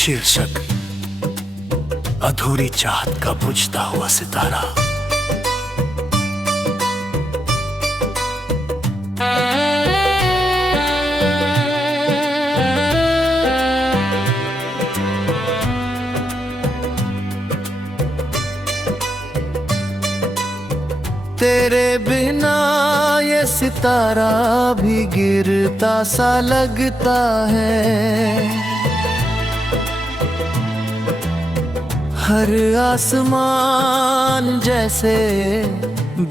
शीर्षक अधूरी चाहत का बुझता हुआ सितारा। तेरे बिना ये सितारा भी गिरता सा लगता है। हर आसमान जैसे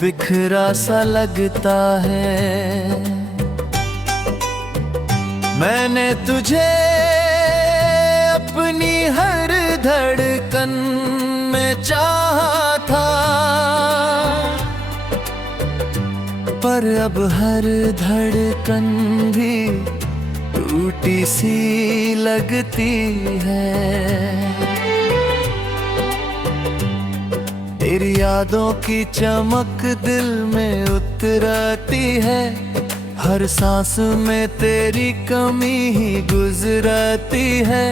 बिखरा सा लगता है। मैंने तुझे अपनी हर धड़कन में चाहा था, पर अब हर धड़कन भी टूटी सी लगती है। तेरी यादों की चमक दिल में उतरती है, हर सांस में तेरी कमी ही गुजरती है।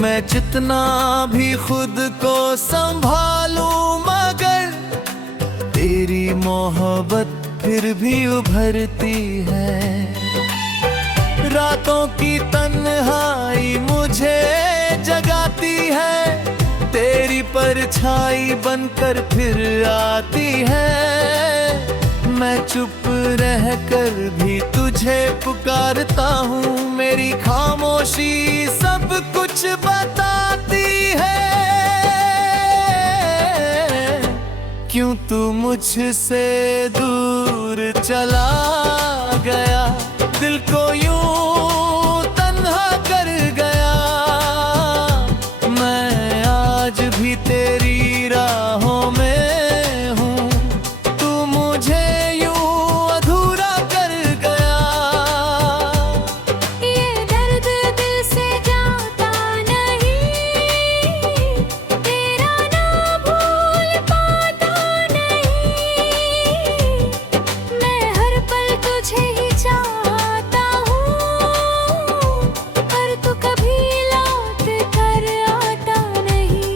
मैं जितना भी खुद को संभालूं मगर तेरी मोहब्बत फिर भी उभरती है। रातों की तन्हाई मुझे जगाती है, तेरी परछाई बनकर फिर आती है। मैं चुप रहकर भी तुझे पुकारता हूँ, मेरी खामोशी सब कुछ बताती है। क्यों तू मुझसे दूर चला गया, दिल को यूं तन्हा कर गया। मैं आज भी तेरी राहों में हूँ, तू मुझे यूं अधूरा कर गया। ये दर्द दिल से जाता नहीं, तेरा ना भूल पाता नहीं। मैं हर पल तुझे ही चाहता हूँ, पर तू कभी लौट कर आता नहीं।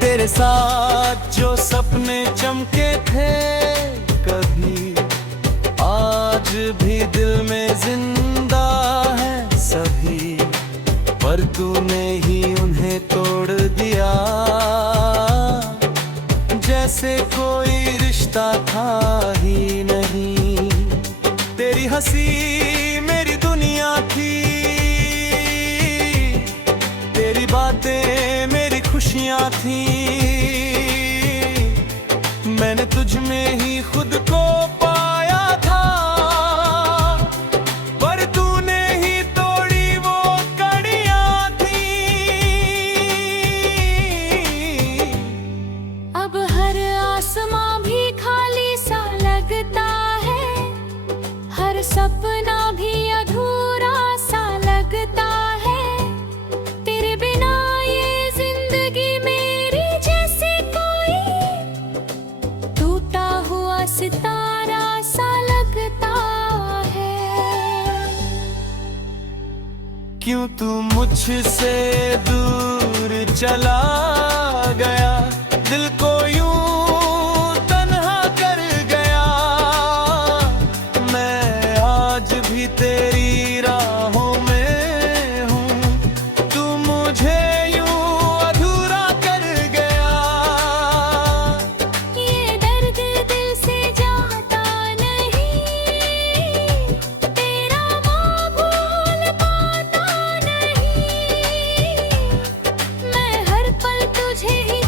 तेरे साथ जो सपने चमके थे कभी, आज भी दिल में जिंदा है सभी। पर तूने ही उन्हें तोड़ दिया, जैसे कोई रिश्ता था ही नहीं। तेरी हंसी मेरी दुनिया थी, तेरी बातें मेरी खुशियाँ थी। मैंने तुझ में ही खुद को पाया था, पर तूने ही तोड़ी वो कड़ियाँ थी। अब हर आसमां भी खाली सा लगता है, हर सपना भी अधूरा सा लगता है। तेरे बिना ये जिंदगी मेरी जैसे कोई टूटा हुआ सितारा सा लगता है। क्यों तू मुझसे दूर चला गया, दिल को यूं तन्हा कर गया। मैं आज भी तेरी राहों में हूँ, तू मुझे यूं अधूरा कर गया। ये दर्द दिल से जाता नहीं, तेरा ना भूल पाता नहीं। मैं हर पल तुझे ही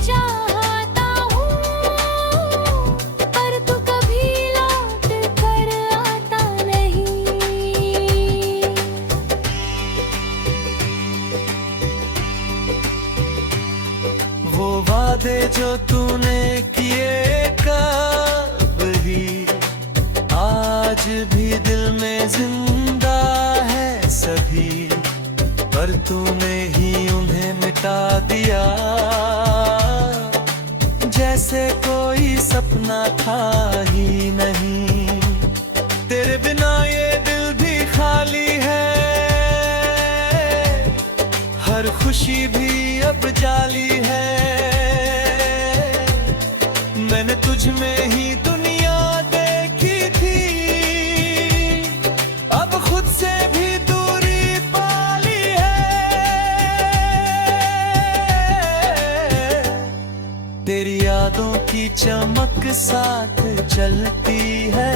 सपना था ही नहीं। तेरे बिना ये दिल भी खाली है, हर खुशी भी अब जाली है। मैंने तुझ में ही दुनिया देखी थी, अब खुद से भी दूरी पाली है। तेरी यादों की चमक साथ चलती है,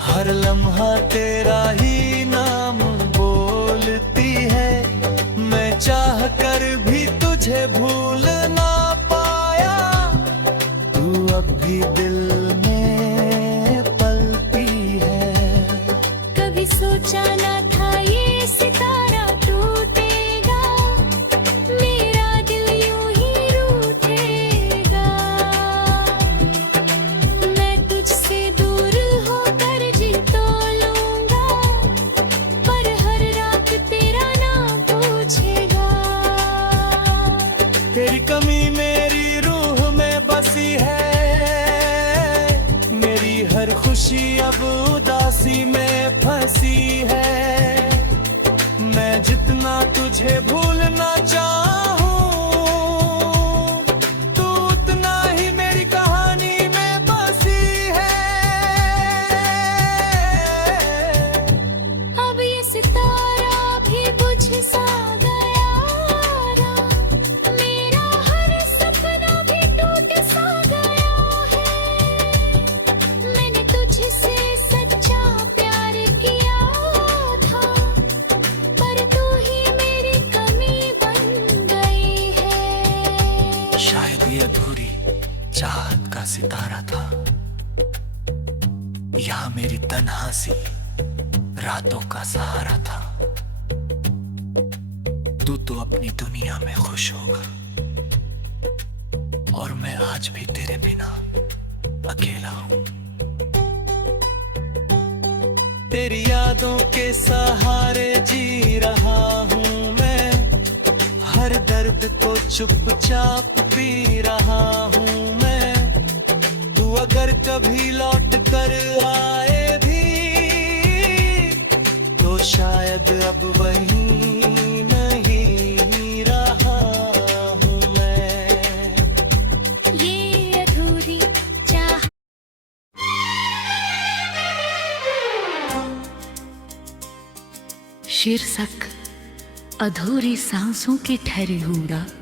हर लम्हा तेरा ही नाम बोलती है। मैं चाह कर भी तुझे भूल ना पाया, तू अब भी दिल में पलती है। कभी सोचा ना था ये सितारा टूटेगा, मेरा दिल यूं ही रूठेगा। मैं तुझसे दूर होकर जी तो लूंगा, पर हर रात तेरा नाम पूछेगा। तेरी कमी मेरी रूह में बसी है, मेरी हर खुशी अब उदासी में फंसी है। मैं जितना तुझे भूलना चाहूं, तू उतना ही मेरी कहानी में बसी है। अब ये सितारा भी बुझ सा गया, मेरा हर सपना भी टूट सा गया है। मैंने तुझसे सच्चा प्यार किया था, पर तू ही मेरी कमी बन गई है। शायद ये अधूरी चाहत का सितारा था, यहाँ मेरी तन्हा सी रातों का सहारा था। तू तो अपनी दुनिया में खुश होगा, और मैं आज भी तेरे बिना अकेला हूँ। तेरी यादों के सहारे जी रहा हूँ मैं, हर दर्द को चुपचाप पी रहा हूँ मैं। तू अगर कभी लौट कर आए भी, तो शायद अब वहीं नहीं रहा हूँ मैं। ये अधूरी चाह शीर्षक अधूरी सांसों की ठहरी हुई रात।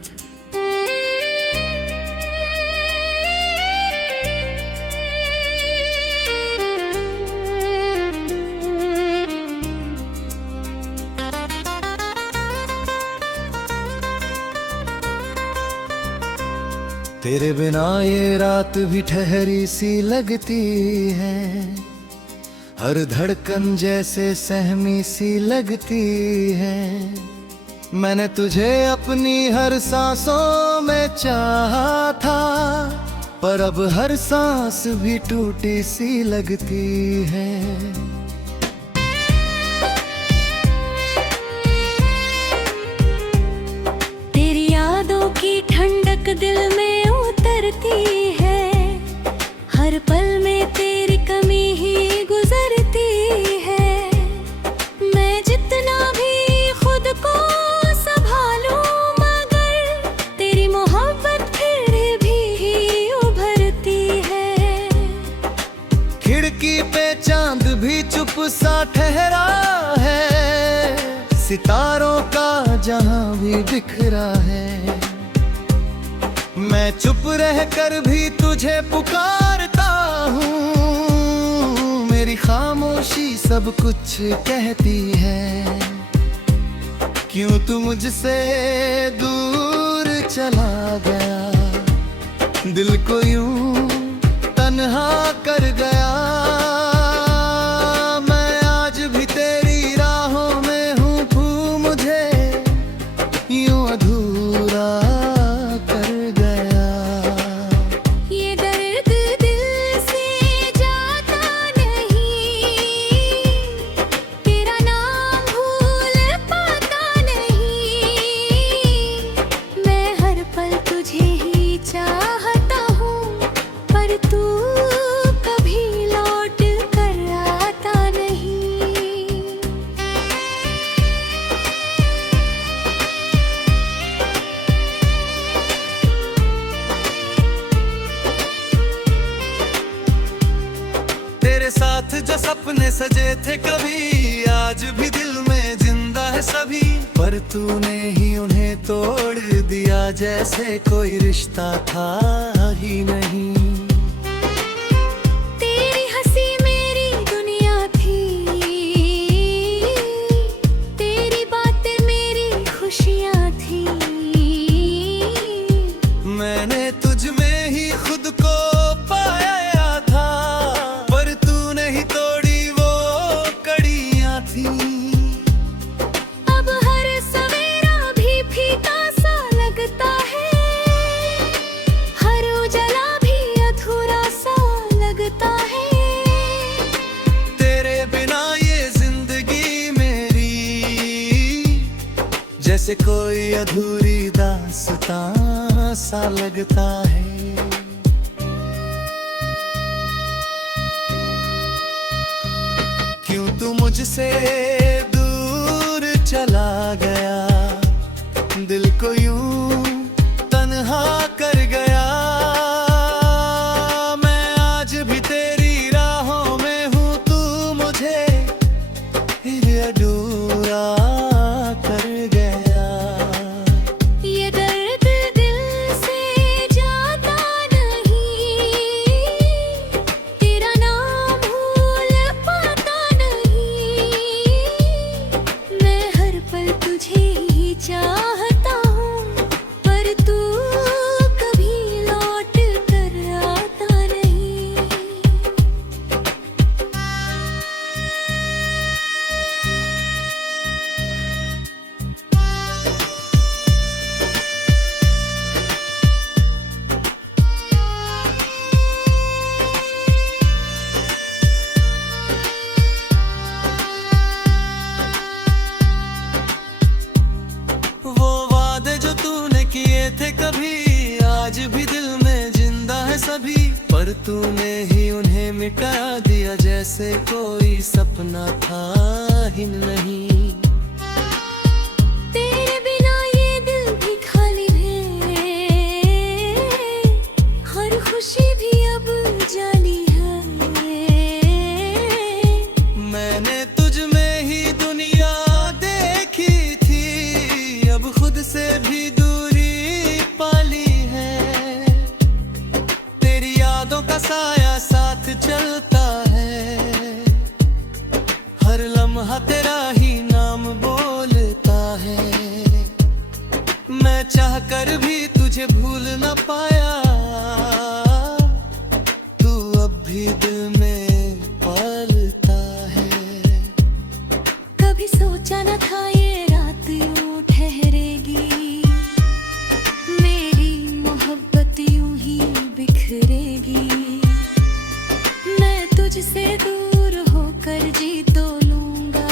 तेरे बिना ये रात भी ठहरी सी लगती है, हर धड़कन जैसे सहमी सी लगती है। मैंने तुझे अपनी हर सांसों में चाहा था, पर अब हर सांस भी टूटी सी लगती है। तेरी यादों की ठंडक दिल में उतरती है, हर पल में तेरी कमी ही गुजरती है। मैं जितना भी खुद को संभालूं, मगर तेरी मोहब्बत फिर भी उभरती है। खिड़की पे चांद भी चुप सा ठहरा है, सितारों का जहां भी बिखरा है। मैं चुप रह कर भी तुझे पुकारता हूँ, मेरी खामोशी सब कुछ कहती है। क्यों तू मुझसे दूर चला गया, दिल को यूं तन्हा कर गया। मैं आज भी तेरी राहों में हूँ, तू मुझे यूं अधूरा कर गया। ये दर्द दिल से जाता नहीं, तेरा नाम भूल पाता नहीं। मैं हर पल तुझे ही चाहता हूँ, पर पर तू कभी लौट कर आता नहीं। तेरे साथ जो सपने सजे थे कभी, आज भी दिल में जिंदा है सभी, पर तूने ही उन्हें तोड़ दिया जैसे कोई रिश्ता था ही नहीं। तेरी हंसी मेरी दुनिया थी, तेरी बातें मेरी खुशियाँ थी। मैंने तुझ में ही खुद को पाया था, पर तूने ही तोड़ी वो कड़ियाँ थी। अब हर सवेरा भी फीका सा लगता है, हर उजला भी अधूरा सा लगता है। तेरे बिना ये जिंदगी मेरी जैसे कोई अधूरी दास्तां सा लगता है। क्यों तू मुझसे दूर चला गया, दिल को यूं तन्हा कर गया। मैं आज भी तेरी राहों में हूँ, तू मुझे फिर अधूरा कर गया। ये दर्द दिल से जाता नहीं, तेरा नाम भूल पाता नहीं। मैं हर पल तुझे ही चाहता हूँ, पर तू कभी लौट कर आता नहीं। वो वादे जो तूने किए थे कभी, आज भी दिल में जिंदा है सभी, पर तूने ही उन्हें मिटा दिया जैसे कोई सपना था ही नहीं। तेरे बिना ये दिल भी खाली है, हर खुशी भी अब जानी है। मैंने तुझ में ही दुनिया देखी थी, अब खुद से भी दूरी पाली है। तेरी यादों का साया साथ चलता है, हर लम्हा तेरा ही नाम बोलता है। मैं चाह कर भी तुझे भूल न पाया, तू अब भी दिल में पलता है। कभी सोचा न था ये रात यूं ठहरेगी, मेरी मोहब्बत यूं ही बिखरेगी। मैं तुझसे दूर होकर जी तो लूंगा,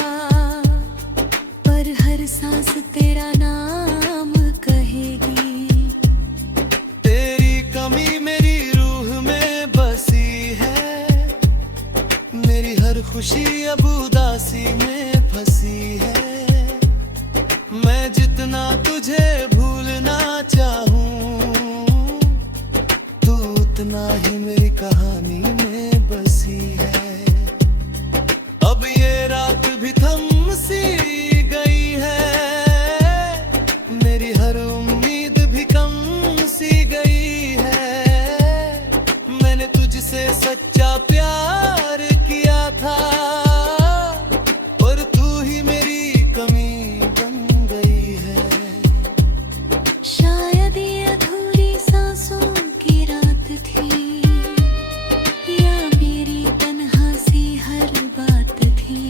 पर हर सांस तेरा नाम कहेगी। तेरी कमी मेरी रूह में बसी है, मेरी हर खुशी अब उदासी में फंसी है। मैं जितना तुझे भूलना चाहूं, तू उतना ही मेरी कहानी में बसी है। अब ये रात भी थम सी गई है, मेरी हर उम्मीद भी कम सी गई है। मैंने तुझसे सच्चा प्यार किया था, पर तू ही मेरी कमी बन गई है। शायद ये अधूरी सांसों की रात थी, या मेरी तन्हा सी हर बात थी।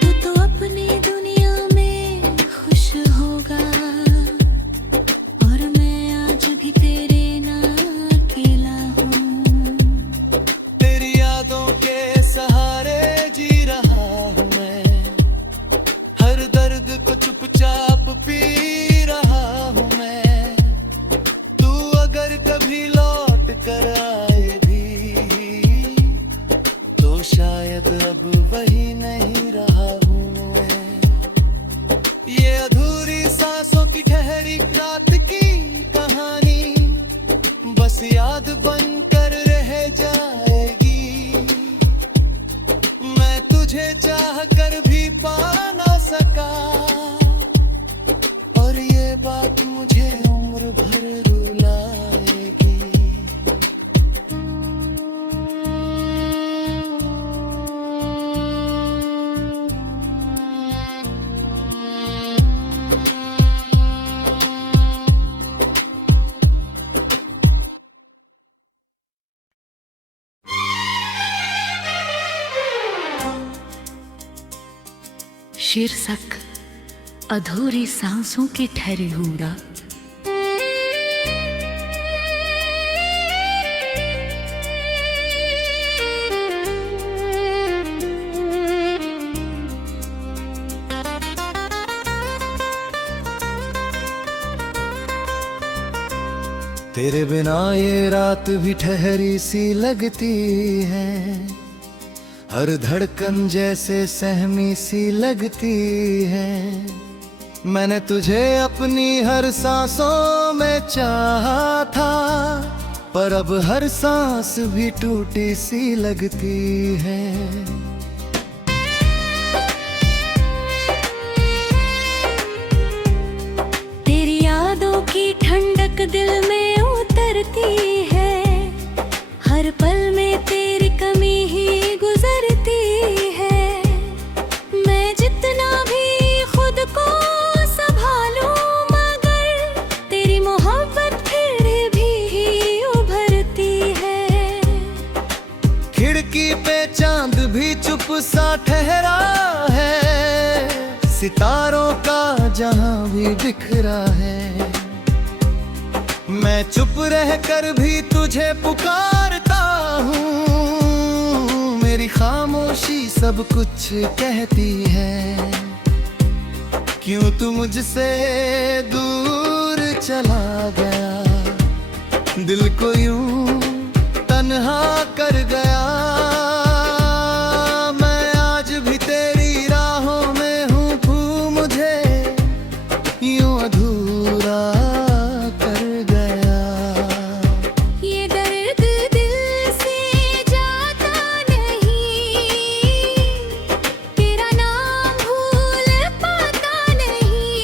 तू तो अपनी दुनिया में खुश होगा, और मैं आज भी तेरे ना अकेला हूँ। शीर्षक अधूरी सांसों की ठहरी हूरा। तेरे बिना ये रात भी ठहरी सी लगती है, हर धड़कन जैसे सहमी सी लगती है। मैंने तुझे अपनी हर सांसों में चाहा था, पर अब हर सांस भी टूटी सी लगती है। तेरी यादों की ठंडक दिल में उतरती है, हर पल में तेरी कमी ही गुजरती है। मैं जितना भी खुद को संभालूं, मगर तेरी मोहब्बत फिर भी उभरती है। खिड़की पे चांद भी चुप सा ठहरा है, सितारों का जहां भी बिखरा है। मैं चुप रह कर भी तुझे पुकारता हूँ, मेरी खामोशी सब कुछ कहती है। क्यों तू मुझसे दूर चला गया, दिल को यूं तन्हा कर गया। मैं आज भी तेरी राहों में हूँ, तू मुझे यूं अधूरा कर गया। ये दर्द दिल से जाता नहीं, तेरा नाम भूल पाता नहीं।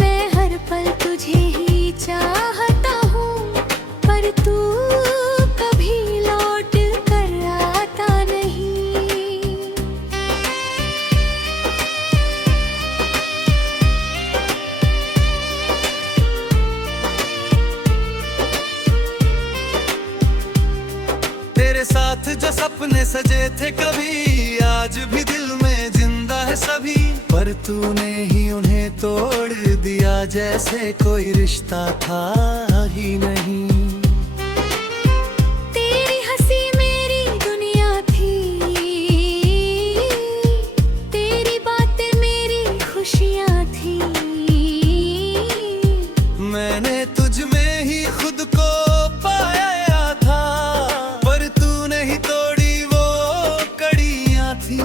मैं हर पल तुझे ही चाहता हूँ, पर तू कभी लौट कर आता नहीं। तेरे साथ जो सपने सजे थे कभी, आज भी दिल में जिंदा है सभी। पर तूने ही उन्हें तोड़ दिया, जैसे कोई रिश्ता था ही नहीं। तेरी हंसी मेरी दुनिया थी, तेरी बातें मेरी खुशियाँ थी। मैंने तुझ में ही खुद को पाया था, पर तूने ही तोड़ी वो कड़ियाँ थी।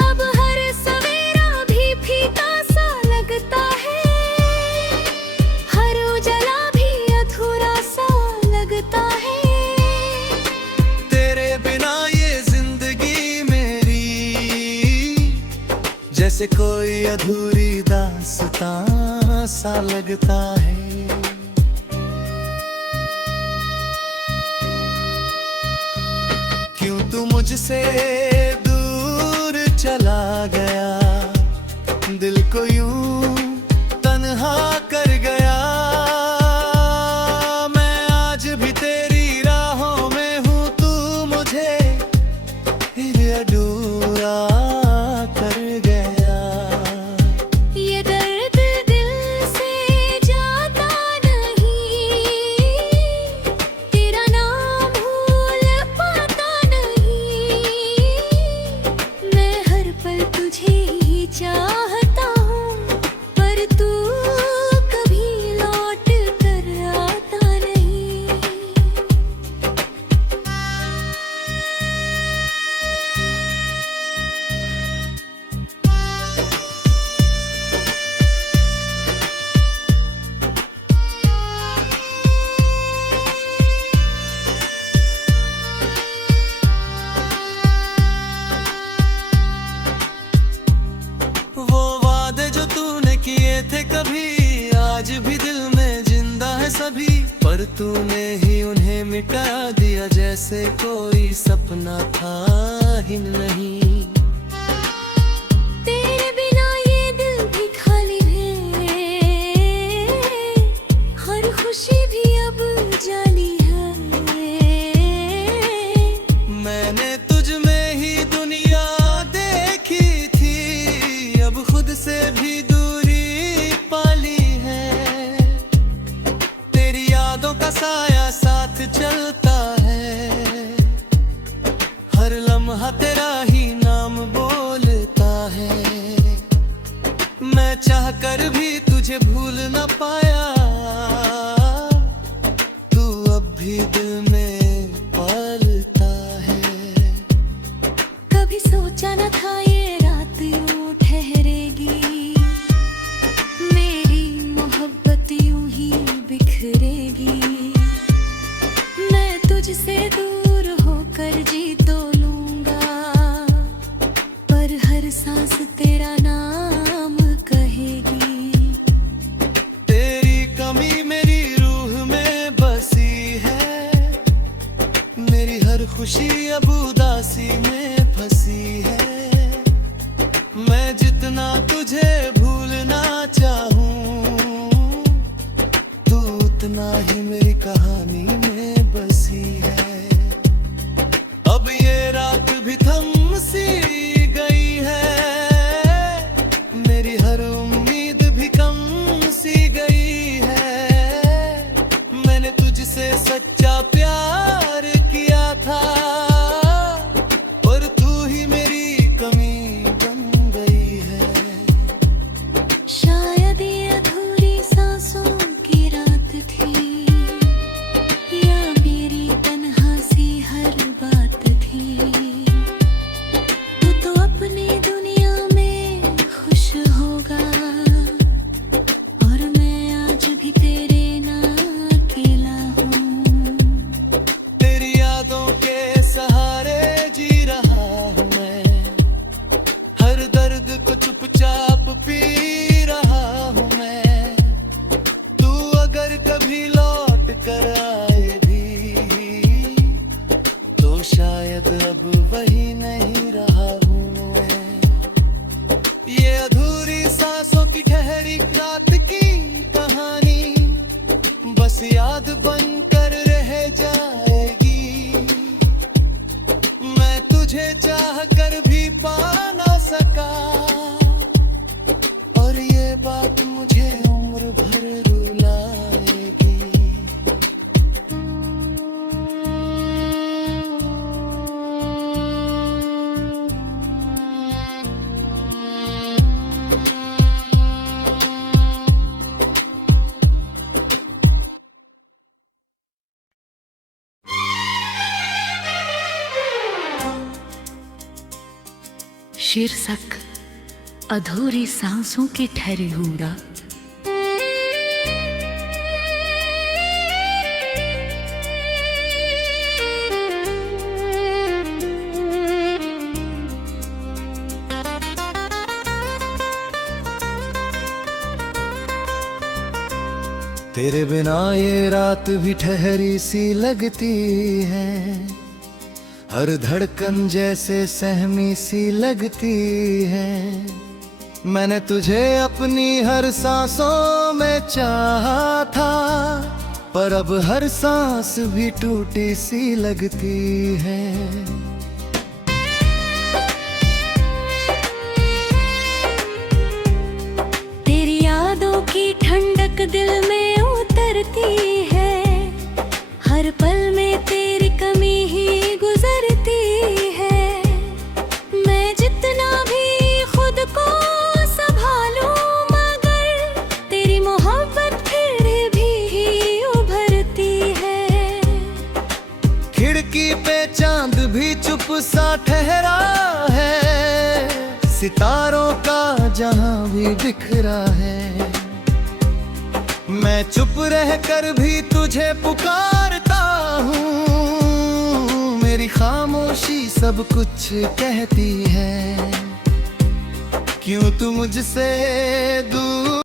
अब हर सवेरा भी फीका सा लगता है, हर उजला भी अधूरा सा लगता है। तेरे बिना ये जिंदगी मेरी जैसे कोई अधूरी दास्तां सा लगता है। क्यों तू मुझसे दूर चला गया, दिल को यूं तन्हा कर गया। मैं आज भी तेरी राहों में हूँ, तू मुझे फिर अधूरा कर गया। ये दर्द दिल से जाता नहीं, तेरा नाम भूल पाता नहीं। मैं हर पल तुझे ही चाहता हूँ, पर तू कभी लौट कर आता नहीं। वो वादे जो तूने किए थे कभी, आज भी दिल में जिंदा है सभी। पर तूने ही उन्हें मिटा दिया, जैसे कोई सपना था ही नहीं। तेरे बिना ये दिल भी खाली है, हर खुशी भी अब जानी है। मैंने तुझ में ही दुनिया दे का साया साथ चलता है, हर लम्हा तेरा ही नाम बोलता है। मैं चाह कर भी तुझे भूल न पाया, तू अब भी दिल में पालता है। कभी सोचा न था ये रात यूं ठहरेगी, मेरी मोहब्बत यूं ही बिखरेगी। मैं तुझसे दूर होकर जी तो लूंगा, पर हर सांस तेरा नाम कहेगी। तेरी कमी मेरी रूह में बसी है, मेरी हर खुशी अब उदासी में फंसी है। मैं जितना तुझे भूलना चाहूं, तू उतना ही मेरी कहानी में बसी है। अब ये रात भी थम सी गई है, मेरी हर उम्मीद भी कम सी गई है। मैंने तुझसे सच्चा प्यार किया था, और तू ही मेरी कमी बन गई है। शायद ये अधूरी सांसों की रात थी, या मेरी तन्हा सी हर बात थी। तू तो अपनी दुनिया में खुश होगा, और मैं आज भी तेरे ना अकेला हूँ। तेरी यादों के सहारे जी रहा हूँ मैं, हर दर्द को चुपचाप पी रहा हूँ मैं। तू अगर कभी लौट कर आए भी, तो शायद अब वही नहीं रहा हूँ मैं। ये अधूरी सांसों की ठहरी रात की कहानी बस याद बनकर रह जाएगी। मैं तुझे चाह कर भी पा ना सका, और ये बात मुझे उम्र भर रुलाएगी। शीर्षक अधूरी सांसों की ठहरी हुई रात। तेरे बिना ये रात भी ठहरी सी लगती है, हर धड़कन जैसे सहमी सी लगती है। मैंने तुझे अपनी हर सांसों में चाहा था, पर अब हर सांस भी टूटी सी लगती है। तेरी यादों की ठंडक दिल में उतरती है, हर पल में तेरी कमी ही गुजरती है। मैं जितना भी खुद को संभालूं, मगर तेरी मोहब्बत फिर भी उभरती है। खिड़की पे चांद भी चुप सा ठहरा है, सितारों का जहां भी बिखरा है। मैं चुप रह कर भी तुझे पुकारता हूँ, मेरी खामोशी सब कुछ कहती है। क्यों तू मुझसे दूर